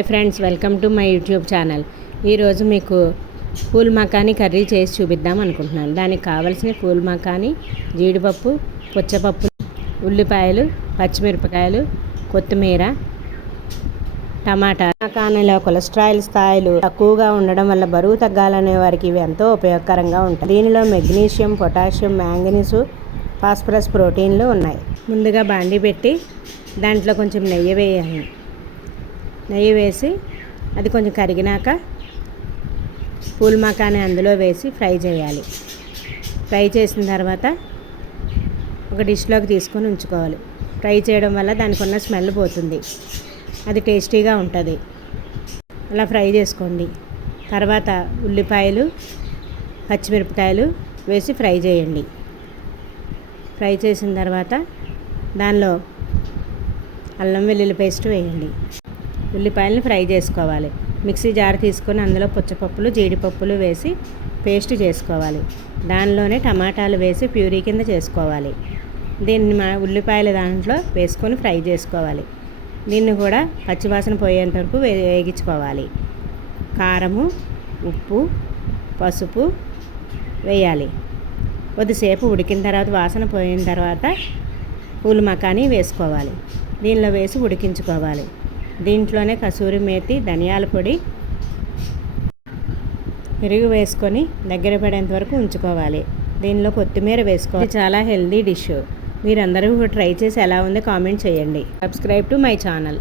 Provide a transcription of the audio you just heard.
Hi friends, welcome to my YouTube channel. ఈరోజు మీకు pool makhani curry చేసి చూపిద్దాం అనుకుంటున్నాను. దానికి కావాల్సిన పూల్ మకానీ, జీడిపప్పు, పుచ్చపప్పు, ఉల్లిపాయలు, పచ్చిమిరపకాయలు, కొత్తిమీర, టమాటా. మకానీలో కొలెస్ట్రాల్ స్థాయిలు తక్కువగా ఉండడం వల్ల బరువు తగ్గాలనే వారికి ఇవి ఎంతో ఉపయోగకరంగా ఉంటాయి. దీనిలో మెగ్నీషియం, పొటాషియం, మ్యాంగనీసు, ఫాస్ఫరస్ ప్రోటీన్లు ఉన్నాయి. ముందుగా బాండీ పెట్టి దాంట్లో కొంచెం నెయ్యి వేయాలి. నెయ్యి వేసి అది కొంచెం కరిగినాక పూల్ మకానీ అందులో వేసి ఫ్రై చేయాలి. ఫ్రై చేసిన తర్వాత ఒక డిష్లోకి తీసుకొని ఉంచుకోవాలి. ఫ్రై చేయడం వల్ల దానికి ఉన్న స్మెల్ పోతుంది, అది టేస్టీగా ఉంటుంది. అలా ఫ్రై చేసుకోండి. తర్వాత ఉల్లిపాయలు, పచ్చిమిరపకాయలు వేసి ఫ్రై చేయండి. ఫ్రై చేసిన తర్వాత దానిలో అల్లం వెల్లుల్లి పేస్ట్ వేయండి. ఉల్లిపాయలను ఫ్రై చేసుకోవాలి. మిక్సీ జార్ తీసుకొని అందులో పుచ్చపప్పులు, జీడిపప్పులు వేసి పేస్ట్ చేసుకోవాలి. దానిలోనే టమాటాలు వేసి ప్యూరీ కింద చేసుకోవాలి. దీన్ని ఉల్లిపాయలు దాంట్లో వేసుకొని ఫ్రై చేసుకోవాలి. దీన్ని కూడా పచ్చివాసన పోయేంత వరకు వేగించుకోవాలి. కారము, ఉప్పు, పసుపు వేయాలి. కొద్దిసేపు ఉడికిన తర్వాత వాసన పోయిన తర్వాత పూల్ మకానీ వేసుకోవాలి. దీనిలో వేసి ఉడికించుకోవాలి. దీంట్లోనే కసూరి మేతి, ధనియాల పొడి, పెరుగు వేసుకొని దగ్గర పడేంత వరకు ఉంచుకోవాలి. దీనిలో కొత్తిమీర వేసుకోవాలి. చాలా హెల్దీ డిష్. మీరందరూ ట్రై చేసి ఎలా ఉందో కామెంట్ చేయండి. Subscribe to my channel.